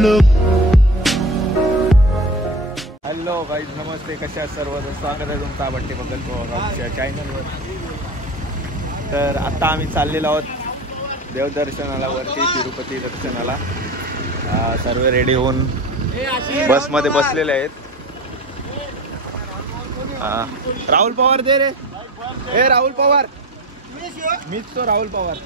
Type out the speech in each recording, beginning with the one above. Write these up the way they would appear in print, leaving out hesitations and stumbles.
Hello guys, नमस्ते. कशा सर्व स्वागत आहे तुमचा बट्टे बघल आमच्या चॅनलवर. तर आता आम्ही चाललेलो आहोत देवदर्शनाला, वरती तिरुपती दर्शनाला. सर्व रेडी होऊन बसमध्ये बसलेले आहेत. राहुल पवार दे रे. हे राहुल पवार, मीच तो राहुल पवार.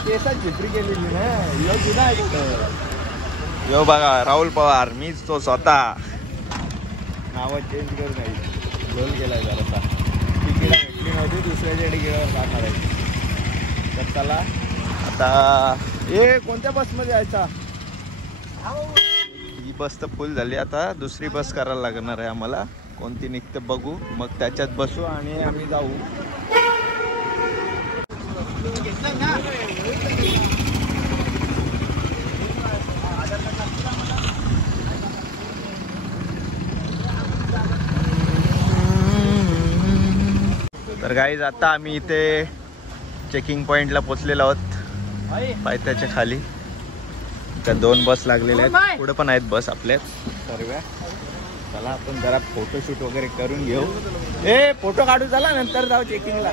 केसात झिपरी केलेली ना, यो बघा राहुल पवार, मीच तो स्वतः. नावं चेंज करून नाही, गोल गेलाय जरासा. तिकीट भेटली नव्हती, दुसऱ्याच्या तिकीटावर जाणार आहे. तर चला आता. हे कोणत्या बसमध्ये जायचा? ही बस तर फुल झाली, आता दुसरी बस करायला लागणार आहे आम्हाला. कोणती निघते बघू, मग त्याच्यात बसू आणि आम्ही जाऊ. तर गाईज, आता आम्ही इथे चेकिंग पॉइंटला पोचलेलो आहोत, पायथ्याच्या खाली. त्या 2 बस लागलेल्या आहेत, पुढे पण आहेत बस आपल्या सर्व. चला आपण जरा फोटोशूट वगैरे करून घेऊ. ए फोटो काढू, चला नंतर जाऊ चेकिंगला.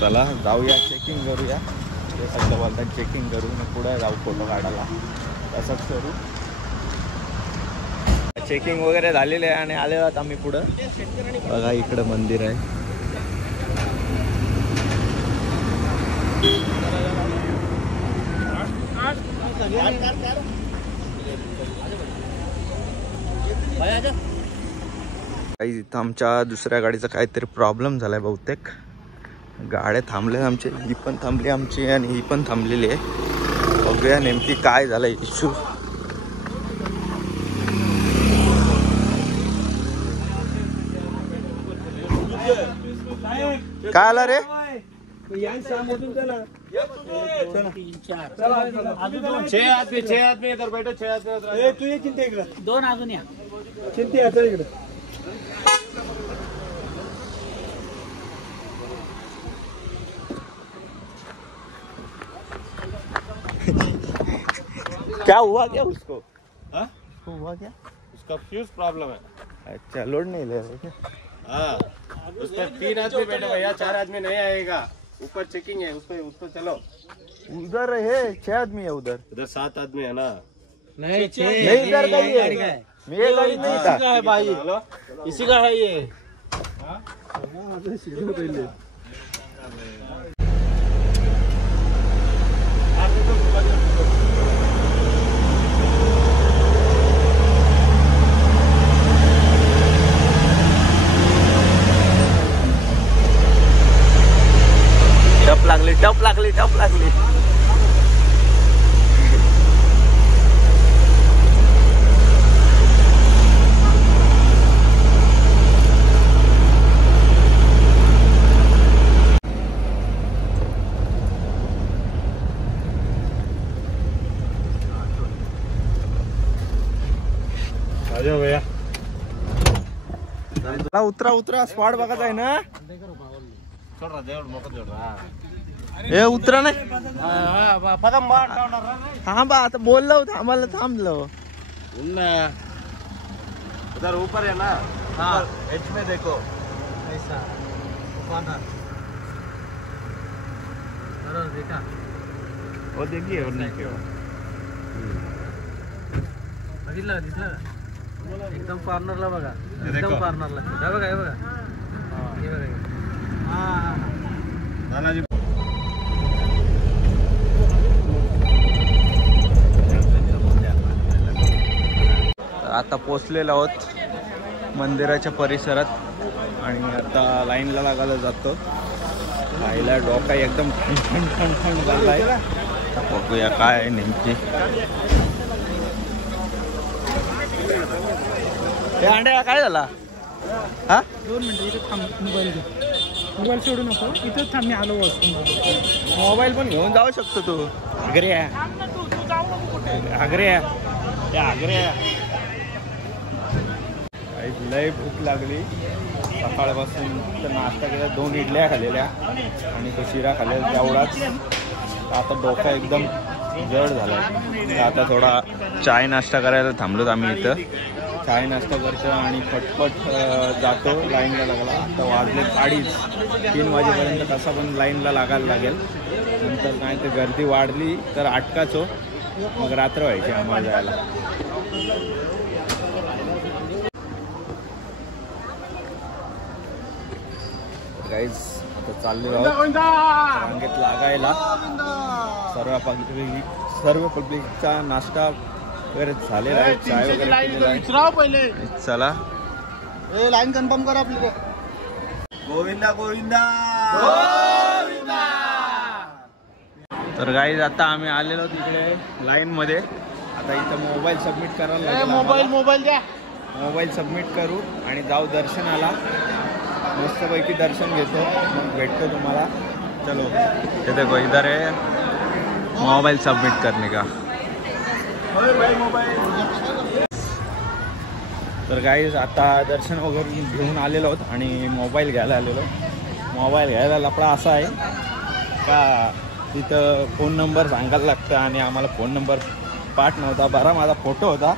चला जाऊया, चेकिंग करूया. ते सगळं बोलतात चेकिंग करू, मग पुढे जाऊ फोटो काढायला. तसंच करू. चेकिंग वगैरे झालेले आहे आणि आले आहोत आम्ही पुढं. बघा इकडं मंदिर आहे. इथं आमच्या दुसऱ्या गाडीचा काहीतरी प्रॉब्लेम झालाय बहुतेक. गाड्या थांबल्या आमची, ही पण थांबली आमची आणि ही पण थांबलेली आहे. बघूया नेमकी काय झालंय इश्यू. काय आला रे? 6 आदमी इधर बैठो. 6 आदमी. तू ये चिंते इकडे. 2 अजून या. चिंते आता इकडे. क्या हुआ क्या उसको? हाँ? उसको हुआ क्या? उसका फ्यूज प्रॉब्लम है. अच्छा, लोड नहीं ले रहे क्या? हाँ, उस पर 3 आदमी बैठे भैया, 4 आदमी नहीं आएगा. ऊपर चेकिंग है, उस पर चलो. उधर है 6 आदमी है उधर. 7 आदमी है ना. नहीं इधर का ही है. मेरे गाड़ी नहीं था. इसी का है भाई, इसी का है ये. टप लागली. आ जाओ भैया. उतरा स्पॉट बघत आहे ना. छोड़ रहा देवड़ मोकत जोड़ रहा. हे उतरा नाही. पदम बार थांबा, आता बोललो थांबायला थांबलो. उधर ऊपर है ना. हाँ, एच में देखो. ऐसा देखा वो देखिए और नहीं क्यों. दिसला एकदम कॉर्नरला बघा. एकदम कॉर्नरला हे बघा. हे बघा. नानाजी. आता पोचलेलो आहोत मंदिराच्या परिसरात आणि आता लाईनला लागायला जातो. खायला डोका एकदम ठण झालाय. बघूया काय नेमकी. हे अंड्या काय झाला? हा 2 मिनिटं इथे थांब. मोबाईल सोडू नको, इथंच थांब. मी आलो वाचून. मोबाईल पण घेऊन जाऊ शकतो तू. आग्र्या लय भूक लागली. सकाळपासून तर नाश्ता केला, 2 इडल्या खाल्लेल्या आणि तो शिरा खाल्लेला तेवढाच. आता डोका एकदम जड झाला आहे. आता थोडा चाय नाश्ता करायला थांबलोत आम्ही इथं. चाय नाश्ता करतो आणि पटपट जातो. लाईनला लागला. आता वाजले 2:30. 3 वाजेपर्यंत कसा पण लाईनला लागायला लागेल. नंतर नाही तर गर्दी वाढली तर अटकाचो, मग रात्र व्हायची आम्हाला जायला. गाईज आता चाललेलो आहोत रांगेत लागायला. सर्व पब्लिकचा नाश्ता वगैरे झालेला आहे. चाय वगैरे केलेला आहे. चला लाईन कन्फर्म करा आपली. गोविंदा गोविंदा. तर गाईज आता आम्ही आलेलो तिकडे लाईन मध्ये. आता इथं मोबाईल सबमिट करायला लागेल. मोबाईल द्या. मोबाईल सबमिट करू आणि जाऊ दर्शनाला. मस्तपैकी दर्शन घेतो, मग भेटतो तुम्हाला. चलो ये देखो इधर है मोबाईल सबमिट करने का. तर गाईज आता दर्शन वगैरे घेऊन आलेलो आहोत आणि मोबाईल घ्यायला आलेलो. मोबाईल घ्यायला लफडा असा आहे का तिथं फोन नंबर सांगायला लागतं आणि आम्हाला फोन नंबर पाठ नव्हता. बरा माझा फोटो होता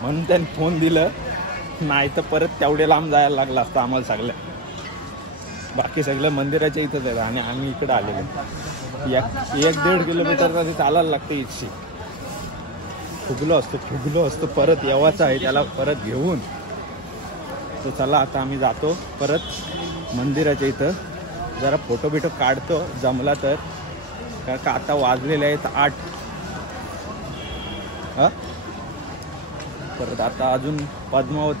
म्हणून त्यांनी फोन दिलं, नाही तर परत तेवढे लांब जायला लागलं असतं आम्हाला सगळ्या. बाकी सगळं मंदिराच्या इथंच आहे आणि आम्ही इकडं आलेलो. 1-1.5 किलोमीटर ते चालायला लागतं इथशी. फुगलो असतो परत येवाचं आहे त्याला परत घेऊन. तर चला आता आम्ही जातो परत मंदिराच्या इथं. जरा फोटो बिटो काढतो जमला तर, कारण का आता वाजलेले आहेत 8. परत आता अजून पद्मावत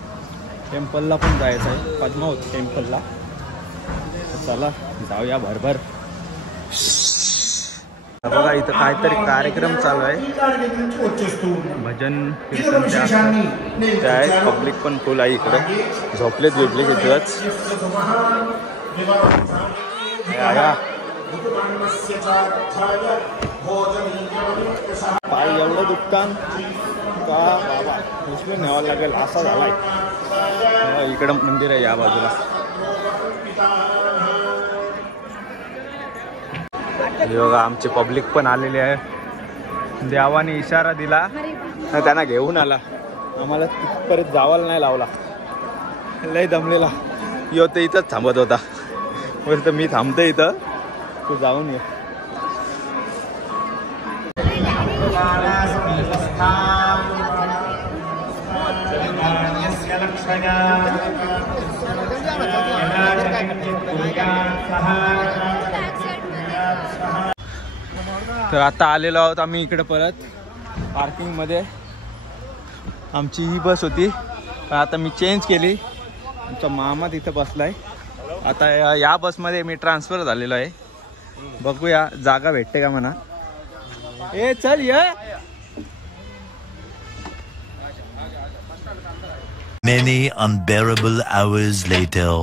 टेम्पलला पण जायचं आहे. पद्मावत टेम्पलला चला जाऊया भरभर. बघा इथं काहीतरी कार्यक्रम चालू आहे. भजन कीर्तन ते आहे. पब्लिक पण फुल आहे इकडं. झोपलेत इथंच. पाय एवढं दुखतान का बाबा उचलून न्यावं लागेल असा झालाय. इकडं मंदिर आहे या बाजूला. बघा आमची पब्लिक पण आलेली आहे. देवाने इशारा दिला तर त्यांना घेऊन आला. आम्हाला तिथपर्यंत जावायला नाही लावला. लय दमलेला यो तर इथंच थांबत होता. बोलतो मी थांबतो इथं, तू जाऊन ये. तर आता आलेलो आहोत आम्ही इकडे परत पार्किंगमध्ये. आमची ही बस होती पण आता मी चेंज केली. आमचा मामा तिथं बसलाय. आता या बसमध्ये मी ट्रान्सफर झालेलो आहे. बघूया जागा भेटते का म्हणा. ए चल ये. Many unbearable hours later.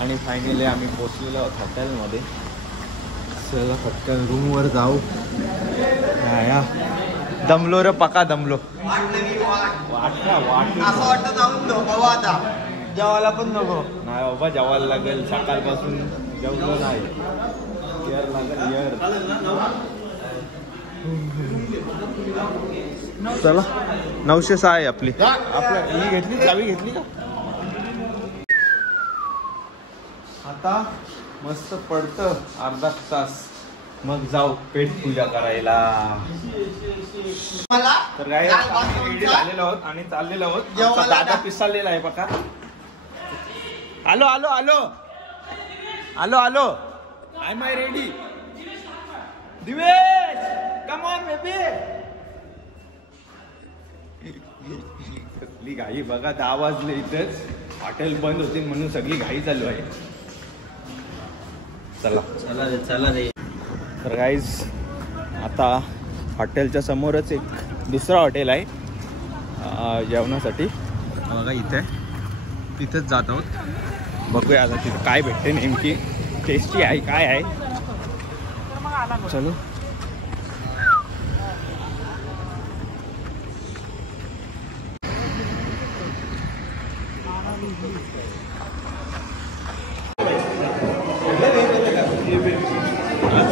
आणि फायनली आम्ही पोचलेलो आहोत हॉटेलमध्ये. चला पटकन रूमवर जाऊ. या दमलो रे पका दमलो. वाटतं जाऊन नको आता जेवायला पण नको. नाही बाबा जेवायला लागेल. सकाळपासून जेवलो नाही. इयर लागेल इयर. चला 906 आहे आपली. आपलं ही घेतली चावी घेतली का. आता मस्त पडतं अर्धा तास मग जाऊ पेट पूजा करायला. तर काय रेडी झालेलो आहोत आणि चाललेलो आहोत. आमचा दादा पिसाळलेला आहे बघा. आलो आलो आलो आलो आलो. I my ready. Divesh come on baby. कसली घाई बघा. 10 वाजले इथेच. हॉटेल बंद होतील म्हणून सगळी घाई चालू आहे. चला चला चला रे. तर गाईज आता हॉटेलच्या समोरच एक दुसरा हॉटेल आहे जेवणासाठी. बघा इथे तिथेच जात आहोत. बघूया आता तिथे काय भेटते नेमकी. टेस्टी आहे काय आहे. चलो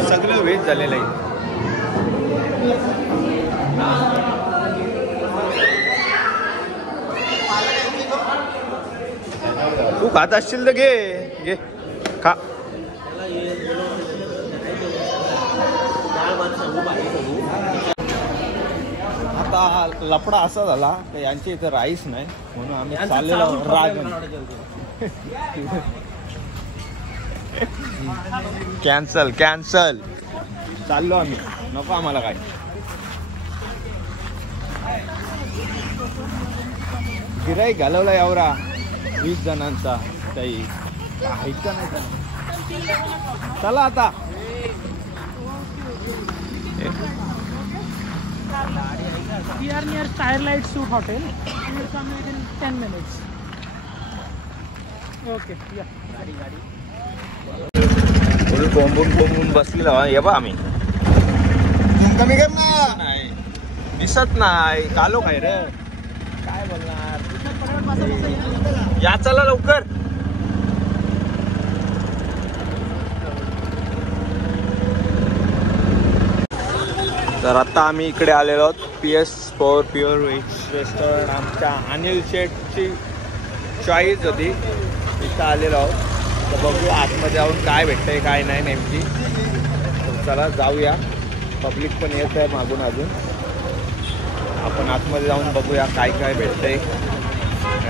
सगळं व्हेज झालेलं आहे. तू खात असशील तर घे घे खा. आता लफडा असा झाला तर यांच्या इथं राईस नाही म्हणून आम्ही चाललेलो कॅन्सल कॅन्सल चाललो आम्ही. नको आम्हाला काय. गिराईक घालवला एवढा 20 जणांचा ताई ऐका नाही. चला आता We are near Starlight Suite Hotel. We will come within 10 minutes. Okay, yeah. कोंबून बसलेलो हे बा आम्ही. कमी कर ना. दिसत नाही कालो काय रे. काय बोलणार. या चला लवकर. तर आता आम्ही इकडे आलेलो आहोत PS4 प्युअर व्हेज रेस्टॉरंट. आमच्या अनिल शेठची चॉईस होती इथं आलेलो आहोत. तर बघू आतमध्ये जाऊन काय भेटतंय काय नाही नेमकी. तर चला जाऊया. पब्लिक पण येत आहे मागून अजून. आपण आतमध्ये जाऊन बघूया काय काय भेटतंय.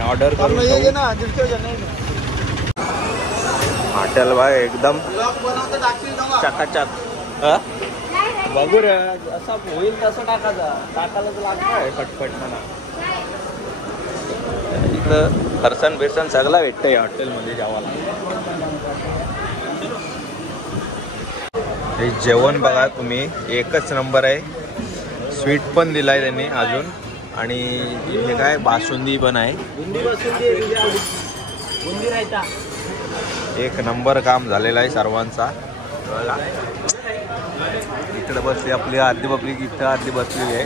ऑर्डर करून हॉटेल बघ एकदम चकाचक. बघू रे असं होईल तसं टाकायचा. टाकायला तर लागणार पटपट म्हणा. इथं फरसन बिरसन सगळं भेटतंय हॉटेलमध्ये जेवायला. हे जेवण बघा तुम्ही एकच नंबर आहे. स्वीट पण दिलाय त्यांनी अजून. आणि हे काय बासुंदी पण आहे. एक नंबर काम झालेला आहे सर्वांचा. इकडे बसली आपली अर्धी पब्लिक. इथं अर्धी बसलेली आहे.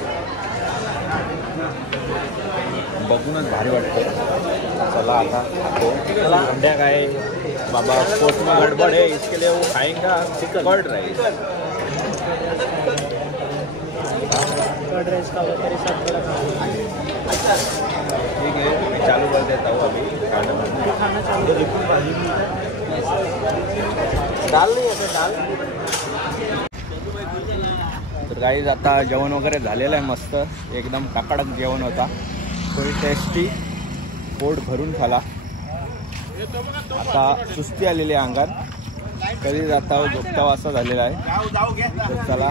बघूनच भारी वाटतं. चला आता खातो. अंड्या काय बाबा पोट में गड़बड़ है इसके लिए वो खाएंगा कर्ड राइस. कर्ड राइस का वगैरे सब बड़ा ठीक है मैं चालू कर देता हूँ अभी खाना चालू. दाल नहीं है दाल. तर गाईज आता जेवण वगैरे झालेलं आहे. मस्त एकदम टकाटक जेवण होता. थोडी टेस्टी. पोट भरून खाला. आता सुस्ती आलेली आहे अंगात. कधी जाता झोपता वाजता झालेला आहे. तर चला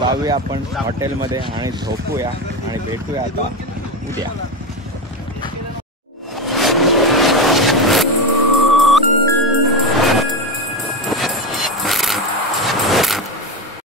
जाऊया आपण हॉटेलमध्ये आणि झोपूया आणि भेटूया आता उद्या.